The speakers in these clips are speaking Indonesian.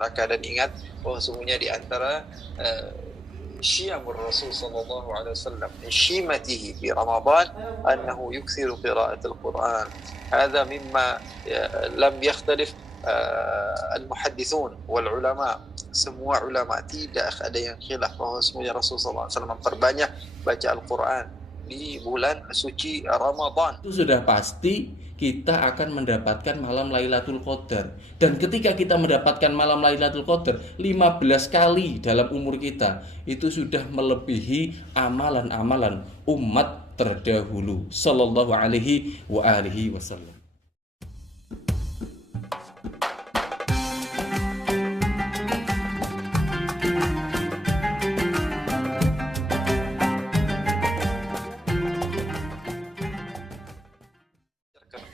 neraka. Dan ingat bahwa sungguhnya di antara syiyamur Rasul sallallahu alaihi wasallam min syimatihi fi Ramadan annahu yukthiru qira'atul Quran. Hadha mimma lam yakhtalif al-muhaddithun wal ulama. Semua ulama tidak ada yang khilaf bahwa sungguhnya Rasul sallallahu alaihi wasallam memperbanyak baca Al-Quran di bulan suci Ramadan. Itu sudah pasti kita akan mendapatkan malam Lailatul Qadar. Dan ketika kita mendapatkan malam Lailatul Qadar 15 kali dalam umur kita, itu sudah melebihi amalan-amalan umat terdahulu sallallahu alaihi wa alihi wasallam.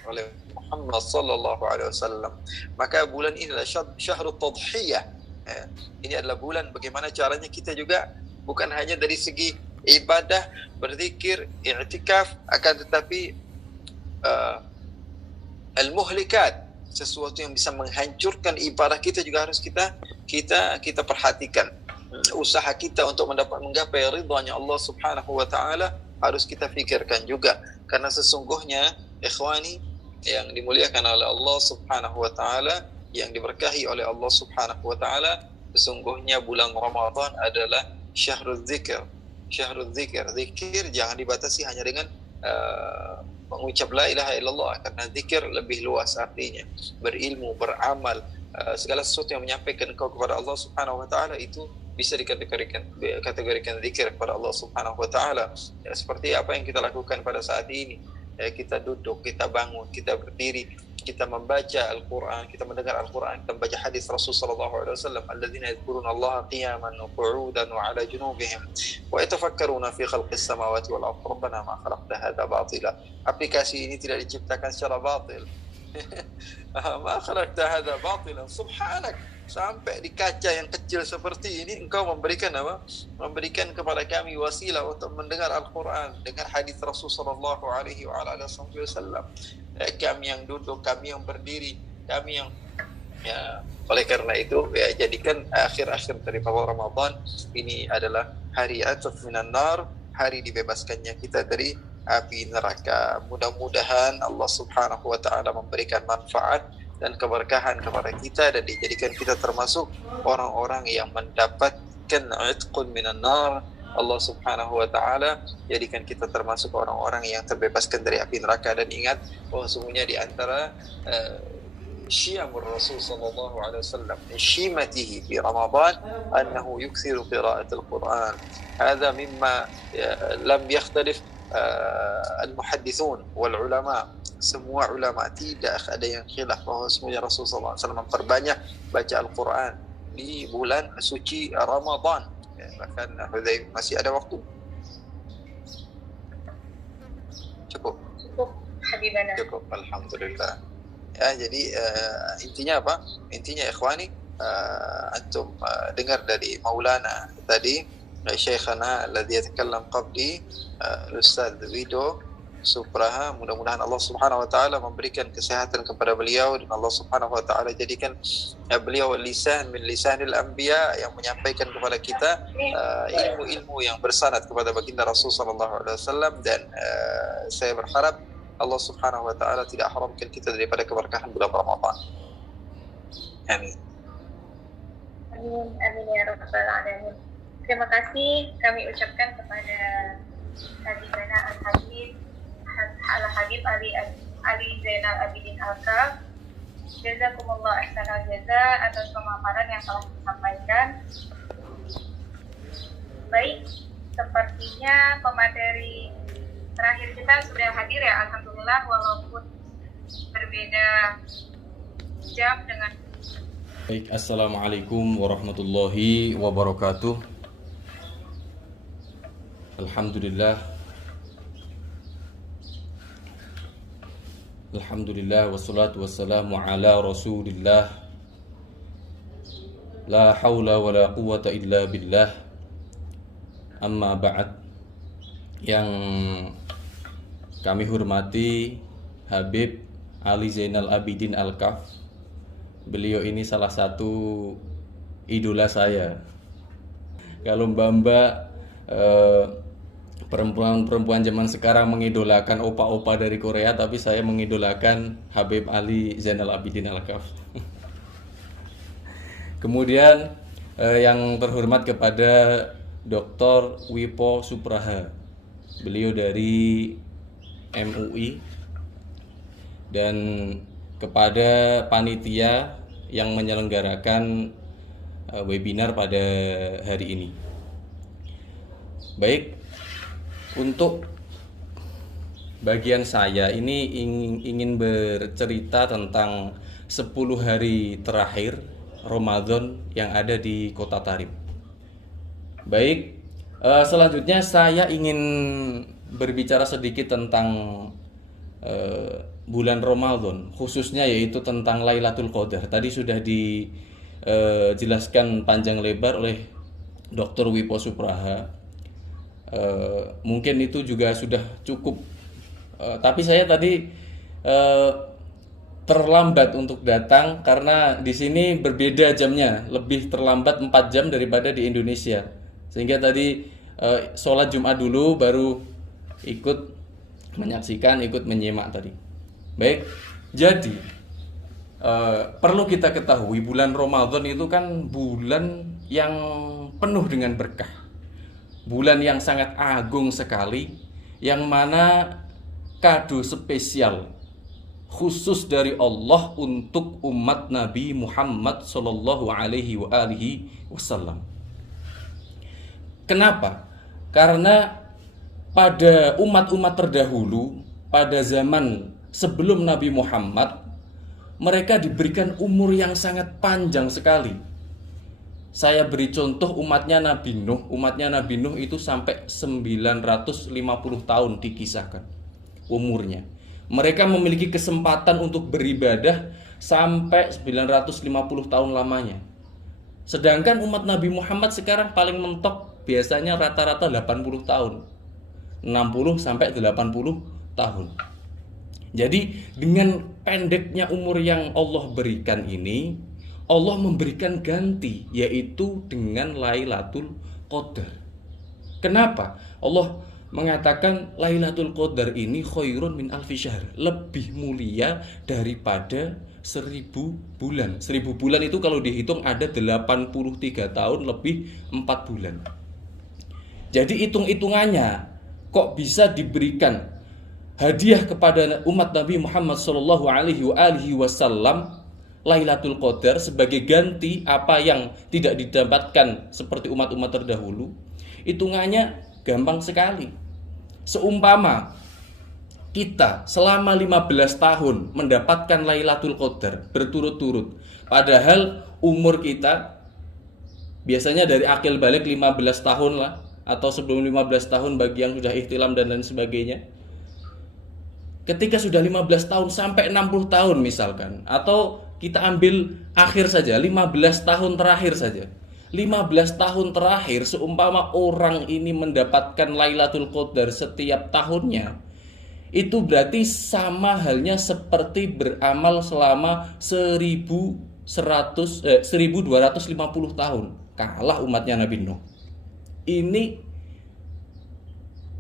Oleh Muhammad sallallahu alaihi wasallam. Maka bulan ini adalah syahrul tadhiyah. Ini adalah bulan bagaimana caranya kita juga bukan hanya dari segi ibadah, berzikir, i'tikaf, akan tetapi al-muhlikat, sesuatu yang bisa menghancurkan ibadah kita juga harus kita perhatikan. Usaha kita untuk menggapai ridhanya Allah Subhanahu wa taala harus kita fikirkan juga, karena sesungguhnya ikhwani yang dimuliakan oleh Allah Subhanahu wa taala, yang diberkahi oleh Allah Subhanahu wa taala, sesungguhnya bulan Ramadan adalah syahrul dzikr. Syahrul dzikr, zikir jangan dibatasi hanya dengan mengucap la ilaha illallah, karena zikir lebih luas artinya. Berilmu, beramal, segala sesuatu yang menyampaikan engkau kepada Allah Subhanahu wa taala itu bisa dikategorikan zikir kepada Allah Subhanahu wa taala. Ya, seperti apa yang kita lakukan pada saat ini. Kita duduk, kita bangun, kita berdiri, kita membaca Al-Quran, kita mendengar Al-Quran, kita membaca hadis Rasul sallallahu alaihi wasallam, alladzina yadhkuruna Allah qiyaman wa qu'udan wa 'ala junubihim wa yatafakkaruna fi khalqis samawati wal ardh rabbana ma khalaqta hadza batila. Aplikasi ini tidak diciptakan secara batil. Ma khalaqta hadza batilan subhanak. Sampai di kaca yang kecil seperti ini engkau memberikan apa? Memberikan kepada kami wasilah untuk mendengar Al-Quran, dengar hadis Rasul sallallahu alaihi wasallam. Kami yang duduk, kami yang berdiri, kami yang oleh karena itu jadikan akhir-akhir dari awal Ramadan ini adalah hari ataf minan nar, hari dibebaskannya kita dari api neraka. Mudah-mudahan Allah Subhanahu wa taala memberikan manfaat dan keberkahan kepada kita dan dijadikan kita termasuk orang-orang yang mendapatkan itqun minan nar. Allah Subhanahu wa taala jadikan kita termasuk orang-orang yang terbebaskan dari api neraka. Dan ingat bahwa sungguhnya di antara syiyamur Rasul sallallahu alaihi wasallam min syimatihi fi Ramadan annahu yukthiru qira'atul Quran. Hadha mimma lam yakhtalif al-muhaddithun wal ulama. Semua ulama tidak ada yang khilaf bahwa sungguhnya Rasulullah SAW memperbanyak baca Al-Quran di bulan suci Ramadan. Bahkan Hudzaifah masih ada waktu. Cukup Habibana. Cukup, alhamdulillah. Ya, jadi intinya apa? Intinya ikhwani, antum dengar dari Maulana tadi, Syekhana alladhi yatakallam qabli, Ustaz Wido Supraha, mudah-mudahan Allah Subhanahu wa taala memberikan kesehatan kepada beliau dan Allah Subhanahu wa taala jadikan beliau lisan min lisanil anbiya yang menyampaikan kepada kita ilmu-ilmu yang bersanad kepada baginda Rasul sallallahu alaihi wasallam. Dan saya berharap Allah Subhanahu wa taala tidak haramkan kita daripada keberkahan bulan Ramadan. Amin. Amin, amin ya rabbal alamin. Terima kasih kami ucapkan kepada Habibana Al-Habib Al-Habib Ali Zainal Abidin Al-Kaf. Jazakumullah ahsanal jaza atas pemaparan yang telah disampaikan. Baik, sepertinya pemateri terakhir kita sudah hadir ya, alhamdulillah, walaupun berbeda jam dengan. Baik, assalamualaikum warahmatullahi wabarakatuh. Alhamdulillah wassalatu wassalamu ala Rasulillah. La haula wa la quwwata illa billah. Amma ba'd. Yang kami hormati Habib Ali Zainal Abidin Al-Kaf. Beliau ini salah satu idola saya. Kalau mbak-mbak perempuan-perempuan zaman sekarang mengidolakan opa-opa dari Korea, tapi saya mengidolakan Habib Ali Zainal Abidin Al-Kaf. Kemudian yang terhormat kepada Dr. Wipo Supraha, beliau dari MUI, dan kepada panitia yang menyelenggarakan webinar pada hari ini. Baik, untuk bagian saya ini ingin bercerita tentang 10 hari terakhir Ramadan yang ada di Kota Tarim. Baik, selanjutnya saya ingin berbicara sedikit tentang bulan Ramadan, khususnya yaitu tentang Lailatul Qadar. Tadi sudah dijelaskan panjang lebar oleh Dr. Wipo Supraha. Mungkin itu juga sudah cukup, tapi saya tadi terlambat untuk datang karena di sini berbeda jamnya, lebih terlambat 4 jam daripada di Indonesia, sehingga tadi sholat Jumat dulu baru ikut menyaksikan, ikut menyimak tadi. Baik, jadi perlu kita ketahui bulan Ramadan itu kan bulan yang penuh dengan berkah, bulan yang sangat agung sekali, yang mana kado spesial khusus dari Allah untuk umat Nabi Muhammad Sallallahu Alaihi Wasallam. Kenapa? Karena pada umat-umat terdahulu, pada zaman sebelum Nabi Muhammad, mereka diberikan umur yang sangat panjang sekali. Saya beri contoh umatnya Nabi Nuh. Umatnya Nabi Nuh itu sampai 950 tahun dikisahkan umurnya. Mereka memiliki kesempatan untuk beribadah sampai 950 tahun lamanya. Sedangkan umat Nabi Muhammad sekarang paling mentok biasanya rata-rata 80 tahun. 60 sampai 80 tahun. Jadi dengan pendeknya umur yang Allah berikan ini, Allah memberikan ganti, yaitu dengan Lailatul Qadar. Kenapa? Allah mengatakan Lailatul Qadar ini khairun min alfi syahr, lebih mulia daripada 1000 bulan. 1000 bulan itu kalau dihitung ada 83 tahun lebih 4 bulan. Jadi hitung-hitungannya kok bisa diberikan hadiah kepada umat Nabi Muhammad sallallahu alaihi wasallam Lailatul Qadar sebagai ganti apa yang tidak didapatkan seperti umat-umat terdahulu. Hitungannya gampang sekali. Seumpama kita selama 15 tahun mendapatkan Lailatul Qadar berturut-turut, padahal umur kita biasanya dari akil balik 15 tahun lah, atau sebelum 15 tahun bagi yang sudah ihtilam dan lain sebagainya. Ketika sudah 15 tahun sampai 60 tahun misalkan, atau kita ambil akhir saja, 15 tahun terakhir saja. 15 tahun terakhir seumpama orang ini mendapatkan Lailatul Qadar setiap tahunnya, itu berarti sama halnya seperti beramal selama 1250 tahun. Kalah umatnya Nabi Nuh. Ini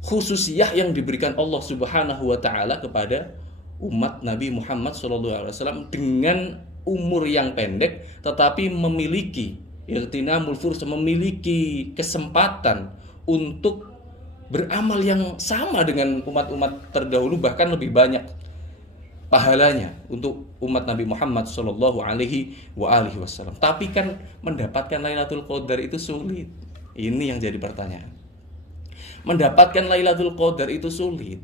khususiyah yang diberikan Allah Subhanahu wa taala kepada umat Nabi Muhammad SAW dengan umur yang pendek tetapi memiliki irtinamul fursa, memiliki kesempatan untuk beramal yang sama dengan umat-umat terdahulu, bahkan lebih banyak pahalanya untuk umat Nabi Muhammad SAW. Tapi kan mendapatkan Lailatul Qadar itu sulit. Ini yang jadi pertanyaan. Mendapatkan Lailatul Qadar itu sulit.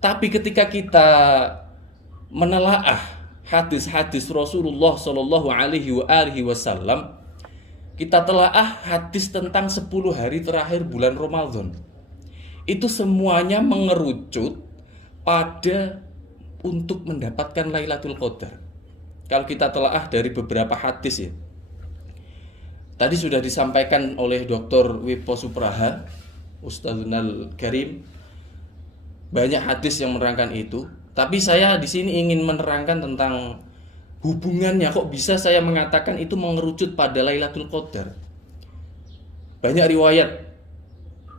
Tapi ketika kita menelaah hadis-hadis Rasulullah Shallallahu Alaihi Wasallam, kita telaah hadis tentang 10 hari terakhir bulan Ramadan. Itu semuanya mengerucut pada untuk mendapatkan Lailatul Qadar. Kalau kita telaah dari beberapa hadis ya. Tadi sudah disampaikan oleh Dr. Wipo Supraha, Ustadzunal Karim, banyak hadis yang menerangkan itu. Tapi saya di sini ingin menerangkan tentang hubungannya kok bisa saya mengatakan itu mengerucut pada Lailatul Qadar? Banyak riwayat.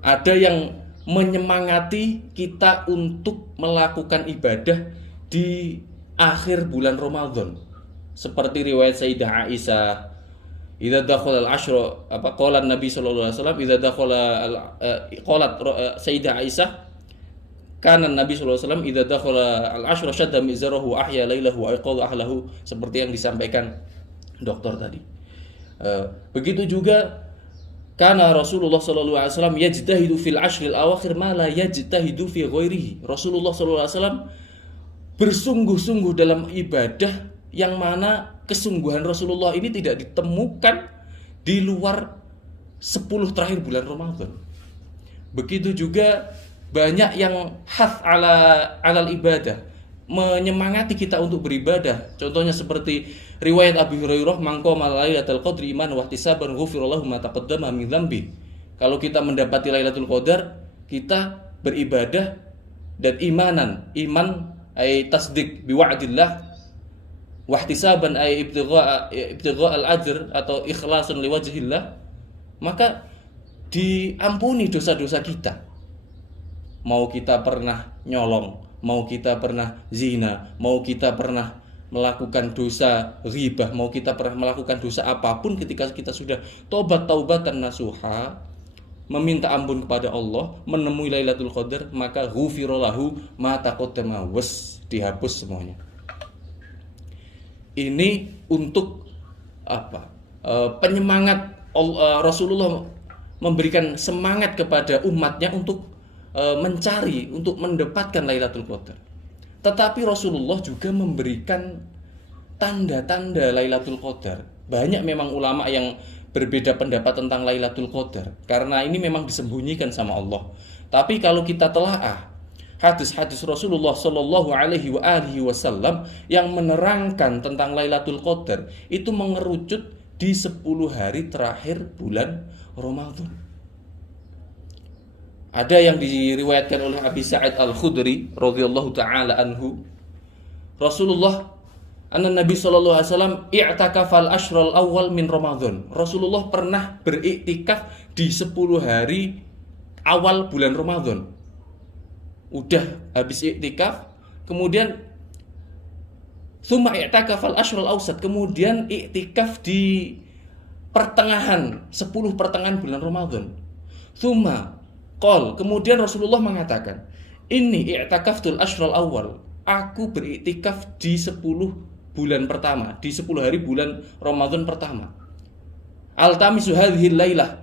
Ada yang menyemangati kita untuk melakukan ibadah di akhir bulan Ramadan. Seperti riwayat Sayyidah Aisyah, idza dakhala al-ashra, qala Nabi sallallahu alaihi wasallam idza dakhala qalat Sayyidah Aisyah, kana Nabi sallallahu alaihi wasallam idza dakhala al-ashra shadda mizarahu ahya lailahu wa ayqadha ahlahu, seperti yang disampaikan dokter tadi. Begitu juga karena Rasulullah sallallahu alaihi wasallam yajtahidu fil ashril awakhir ma la yajtahidu fi ghairihi. Rasulullah sallallahu alaihi wasallam bersungguh-sungguh dalam ibadah yang mana kesungguhan Rasulullah ini tidak ditemukan di luar 10 terakhir bulan Ramadan. Begitu juga banyak yang hath alal ibadah, menyemangati kita untuk beribadah. Contohnya seperti riwayat Abu Hurairah, man qama lailatul qadri iman wa ihtisaban ghufira lahu ma taqaddama min dzambi. Kalau kita mendapati Lailatul Qadar, kita beribadah dan iman ay tasdik bi wa'dillah, wa ihtisaban ay ibtigha al-ajr atau ikhlasan liwajhillah, maka diampuni dosa-dosa kita. Mau kita pernah nyolong, mau kita pernah zina, mau kita pernah melakukan dosa ghibah, mau kita pernah melakukan dosa apapun, ketika kita sudah taubatan nasuha, meminta ampun kepada Allah, menemui Lailatul Qadar, maka ghufira lahu ma taqaddama, dihapus semuanya. Ini untuk apa? Penyemangat. Rasulullah memberikan semangat kepada umatnya untuk mencari, untuk mendapatkan Lailatul Qadar. Tetapi Rasulullah juga memberikan tanda-tanda Lailatul Qadar. Banyak memang ulama yang berbeda pendapat tentang Lailatul Qadar, karena ini memang disembunyikan sama Allah. Tapi kalau kita telaah hadis-hadis Rasulullah Shallallahu Alaihi Wasallam yang menerangkan tentang Lailatul Qadar, itu mengerucut di 10 hari terakhir bulan Ramadan. Ada yang diriwayatkan oleh Abi Sa'id Al-Khudri radhiyallahu taala anhu, Rasulullah Nabi sallallahu alaihi wasallam i'takafal ashral awal min Ramadan. Rasulullah pernah beriktikaf di 10 hari awal bulan Ramadan. Udah habis iktikaf, kemudian tsumma i'takafal ashral awsat, kemudian iktikaf di pertengahan 10 pertengahan bulan Ramadan. Tsumma qol, kemudian Rasulullah mengatakan, "Inni i'takaftul ashral awal." Aku beriktikaf di 10 bulan pertama, di 10 hari bulan Ramadan pertama. Altamisu hadhil lailah,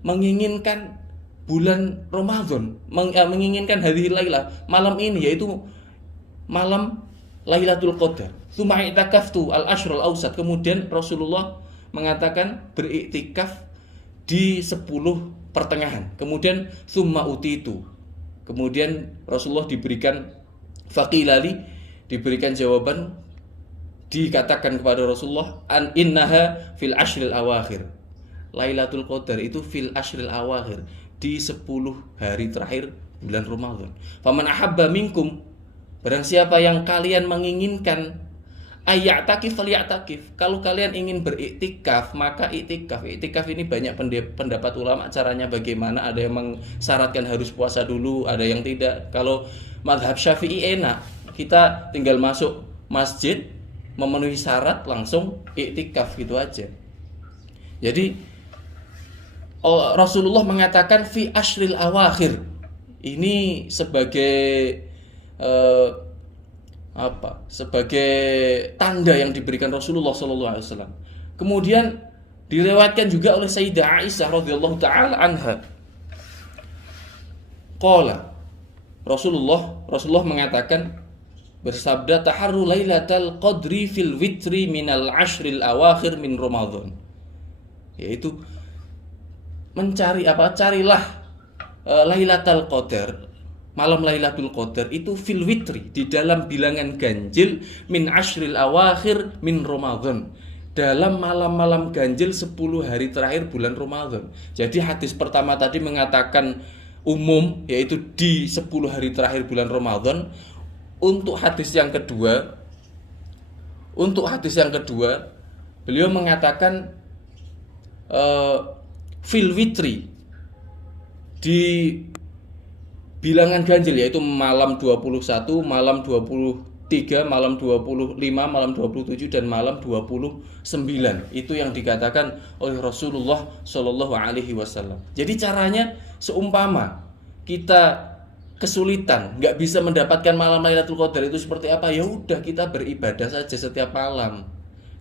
menginginkan bulan Ramadan, menginginkan hadhil lailah, malam ini, yaitu malam Lailatul Qadar. Tsumma i'takaftu al-ashrul awsat, kemudian Rasulullah mengatakan beriktikaf di 10 pertengahan. Kemudian tsumma utitu, kemudian Rasulullah diberikan faqilali, diberikan jawaban, dikatakan kepada Rasulullah, an innaha fil ashril awakhir. Lailatul Qadar itu fil ashril awakhir, di 10 hari terakhir bulan Ramadan. Faman ahabba minkum, barang siapa yang kalian menginginkan, ayyatakif falyatakif, kalau kalian ingin beriktikaf, maka iktikaf. Iktikaf ini banyak pendapat ulama caranya bagaimana. Ada yang mensyaratkan harus puasa dulu, ada yang tidak. Kalau mazhab Syafi'i enak, kita tinggal masuk masjid, memenuhi syarat, langsung iktikaf gitu aja. Jadi Rasulullah mengatakan fi ashril awakhir. Ini sebagai sebagai tanda yang diberikan Rasulullah SAW. Kemudian direwatkan juga oleh Sayyidah Aisyah radhiyallahu taala anha. Qala, Rasulullah mengatakan, bersabda, taharru lailatal qadri fil witri minal ashril awakhir min Ramadan. Yaitu carilah Lailatul Qadar, malam Lailatul Qadar itu fil witri, di dalam bilangan ganjil, min ashril awakhir min Ramadan, dalam malam-malam ganjil 10 hari terakhir bulan Ramadan. Jadi hadis pertama tadi mengatakan umum, yaitu di 10 hari terakhir bulan Ramadan. Untuk hadis yang kedua, Untuk hadis yang kedua, beliau mengatakan fil witri, di bilangan ganjil, yaitu malam 21, malam 23, malam 25, malam 27 dan malam 29. Itu yang dikatakan oleh Rasulullah Shallallahu alaihi wasallam. Jadi caranya, seumpama kita kesulitan, nggak bisa mendapatkan malam Lailatul Qadar itu seperti apa, ya udah kita beribadah saja setiap malam.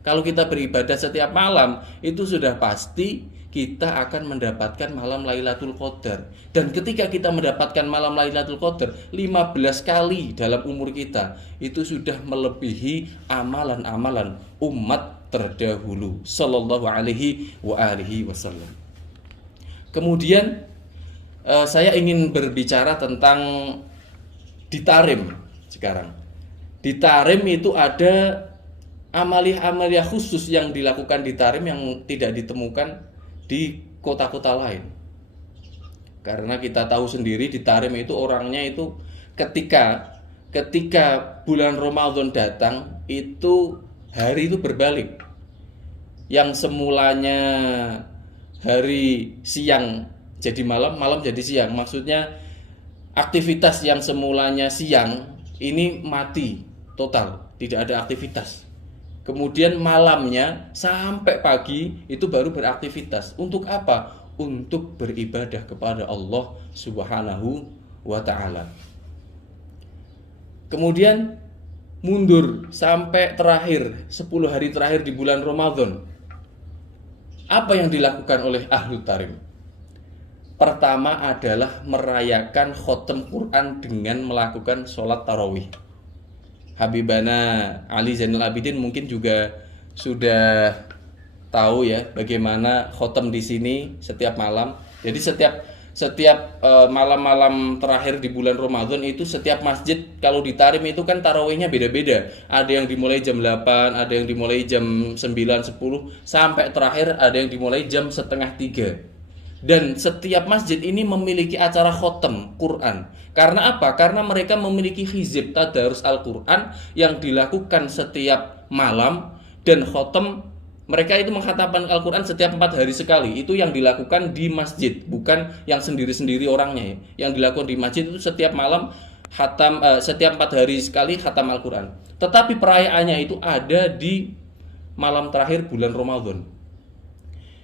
Kalau kita beribadah setiap malam, itu sudah pasti kita akan mendapatkan malam Lailatul Qadar. Dan ketika kita mendapatkan malam Lailatul Qadar 15 kali dalam umur kita, itu sudah melebihi amalan-amalan umat terdahulu sallallahu alaihi wa alihi wasallam. Kemudian saya ingin berbicara tentang ditarim sekarang. Ditarim itu ada amalia-amalia khusus yang dilakukan ditarim yang tidak ditemukan di kota-kota lain. Karena kita tahu sendiri ditarim itu orangnya itu ketika bulan Ramadan datang, itu hari itu berbalik. Yang semulanya hari siang jadi malam, malam jadi siang. Maksudnya aktivitas yang semulanya siang ini mati total, tidak ada aktivitas. Kemudian malamnya sampai pagi itu baru beraktivitas. Untuk apa? Untuk beribadah kepada Allah Subhanahu wa ta'ala. Kemudian mundur sampai terakhir 10 hari terakhir di bulan Ramadan. Apa yang dilakukan oleh Ahlu Tarim? Pertama adalah merayakan khotem Quran dengan melakukan sholat tarawih. Habibana Ali Zainal Abidin mungkin juga sudah tahu ya bagaimana khotem di sini setiap malam. Jadi setiap malam-malam terakhir di bulan Ramadan itu setiap masjid kalau di Tarim itu kan tarawihnya beda-beda. Ada yang dimulai jam 8, ada yang dimulai jam 9, 10, sampai terakhir ada yang dimulai jam setengah 3. Dan setiap masjid ini memiliki acara khotem Quran. Karena apa? Karena mereka memiliki hizib tadarus Al-Quran yang dilakukan setiap malam. Dan khotem, mereka itu mengkhatamkan Al-Quran setiap 4 hari sekali. Itu yang dilakukan di masjid, bukan yang sendiri-sendiri orangnya ya. Yang dilakukan di masjid itu setiap malam khatam, setiap 4 hari sekali khatam Al-Quran. Tetapi perayaannya itu ada di malam terakhir bulan Ramadan.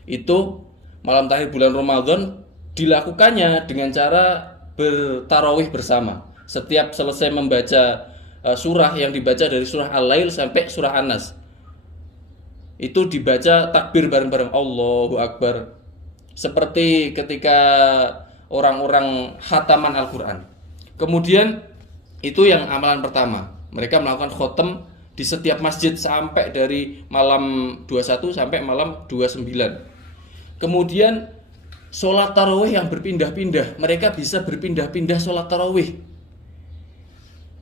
Itu malam terakhir bulan Ramadan dilakukannya dengan cara bertarawih bersama. Setiap selesai membaca surah yang dibaca dari surah Al-Lail sampai surah An-Nas, itu dibaca takbir bareng-bareng, Allahu Akbar. Seperti ketika orang-orang khataman Al-Quran. Kemudian itu yang amalan pertama. Mereka melakukan khotem di setiap masjid sampai dari malam 21 sampai malam 29. Kemudian sholat tarawih yang berpindah-pindah. Mereka bisa berpindah-pindah sholat tarawih.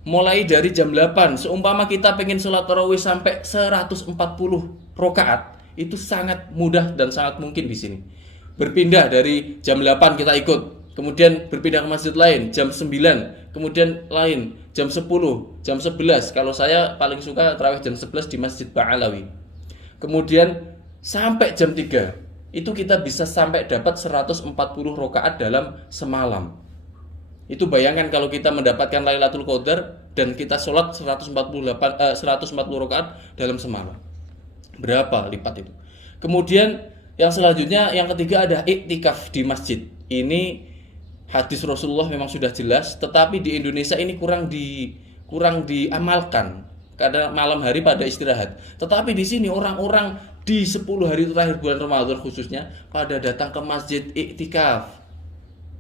Mulai dari jam 8. Seumpama kita pengen sholat tarawih sampai 140 rakaat, itu sangat mudah dan sangat mungkin di sini. Berpindah dari jam 8 kita ikut. Kemudian berpindah ke masjid lain jam 9. Kemudian lain jam 10, jam 11. Kalau saya paling suka tarawih jam 11 di Masjid Ba'alawi. Kemudian sampai jam 3. Itu kita bisa sampai dapat 140 rakaat dalam semalam. Itu bayangkan kalau kita mendapatkan Lailatul Qadar dan kita sholat 140 rakaat dalam semalam. Berapa lipat itu? Kemudian yang selanjutnya, yang ketiga ada iktikaf di masjid. Ini hadis Rasulullah memang sudah jelas, tetapi di Indonesia ini kurang diamalkan karena malam hari pada istirahat. Tetapi di sini orang-orang di 10 hari terakhir bulan Ramadan khususnya pada datang ke masjid iktikaf.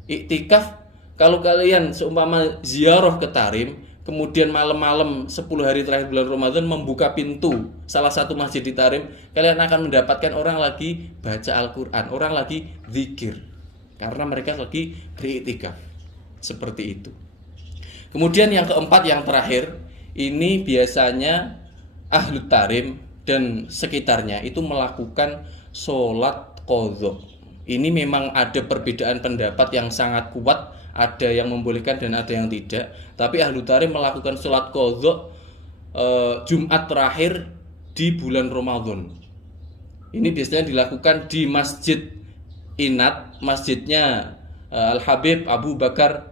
Iktikaf, kalau kalian seumpama ziarah ke Tarim, kemudian malam-malam 10 hari terakhir bulan Ramadan membuka pintu salah satu masjid di Tarim, kalian akan mendapatkan orang lagi baca Al-Quran, orang lagi zikir, karena mereka lagi beriktikaf. Seperti itu. Kemudian yang keempat, yang terakhir, ini biasanya Ahlu Tarim dan sekitarnya itu melakukan sholat qadha. Ini memang ada perbedaan pendapat yang sangat kuat, ada yang membolehkan dan ada yang tidak. Tapi Ahlu Tarim melakukan sholat qadha Jumat terakhir di bulan Ramadan. Ini biasanya dilakukan di Masjid Inat, masjidnya Al-Habib Abu Bakar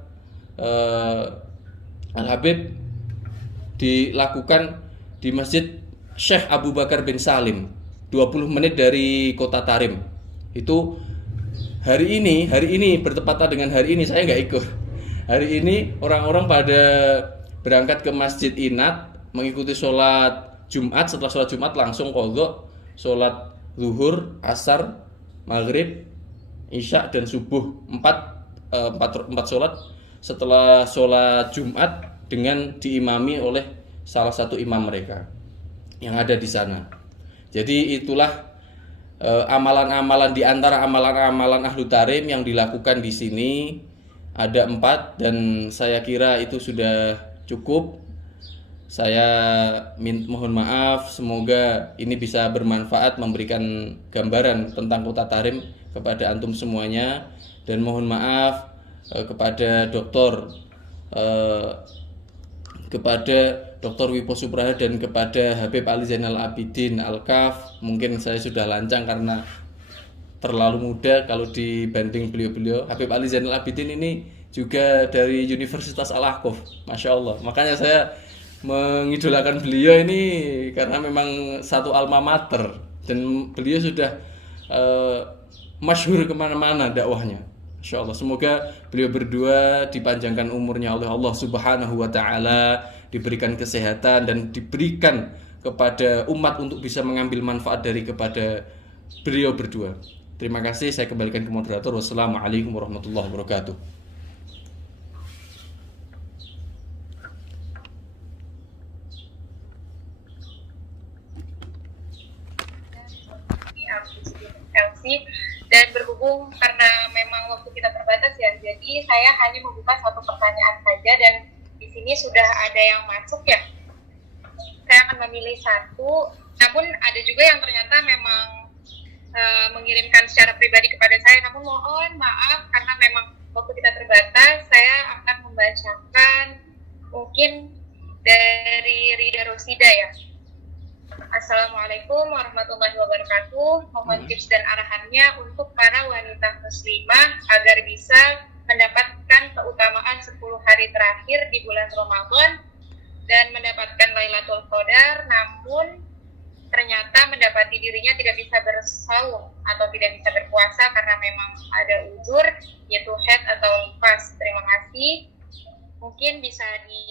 Al-Habib, dilakukan di Masjid Syekh Abu Bakar bin Salim, 20 menit dari kota Tarim. Itu hari ini bertepatan dengan hari ini, saya nggak ikut. Hari ini orang-orang pada berangkat ke Masjid Inat mengikuti sholat Jumat. Setelah sholat Jumat langsung qadha sholat zuhur, asar, maghrib, isya dan subuh, empat sholat. Setelah sholat Jumat dengan diimami oleh salah satu imam mereka yang ada di sana. Jadi itulah amalan-amalan, di antara amalan-amalan Ahlu Tarim yang dilakukan di sini ada 4, dan saya kira itu sudah cukup. Saya mohon maaf, semoga ini bisa bermanfaat, memberikan gambaran tentang Kota Tarim kepada antum semuanya, dan mohon maaf kepada Dr. Wipo Supraha dan kepada Habib Ali Zainal Abidin Al-Kaf. Mungkin saya sudah lancang karena terlalu muda kalau dibanding beliau-beliau. Habib Ali Zainal Abidin ini juga dari Universitas Al-Ahqaf, Masya Allah. Makanya saya mengidolakan beliau ini karena memang satu alma mater, dan beliau sudah masyhur kemana-mana dakwahnya, Masya Allah. Semoga beliau berdua dipanjangkan umurnya oleh Allah Subhanahu wa Ta'ala, diberikan kesehatan dan diberikan kepada umat untuk bisa mengambil manfaat kepada beliau berdua. Terima kasih, saya kembalikan ke moderator. Wassalamualaikum warahmatullahi wabarakatuh. Dan berhubung karena memang waktu kita terbatas ya, jadi saya hanya membuka satu pertanyaan saja, dan di sini sudah ada yang masuk ya. Saya akan memilih satu, namun ada juga yang ternyata memang mengirimkan secara pribadi kepada saya, namun mohon maaf karena memang waktu kita terbatas. Saya akan membacakan mungkin dari Rida Rosida ya. Assalamualaikum warahmatullahi wabarakatuh. Mohon tips dan arahannya untuk para wanita muslimah agar bisa mendapatkan keutamaan 10 hari terakhir di bulan Ramadan dan mendapatkan Lailatul Qadar, namun ternyata mendapati dirinya tidak bisa bersaum atau tidak bisa berpuasa karena memang ada uzur, yaitu haid atau nifas. Terima kasih. Mungkin bisa di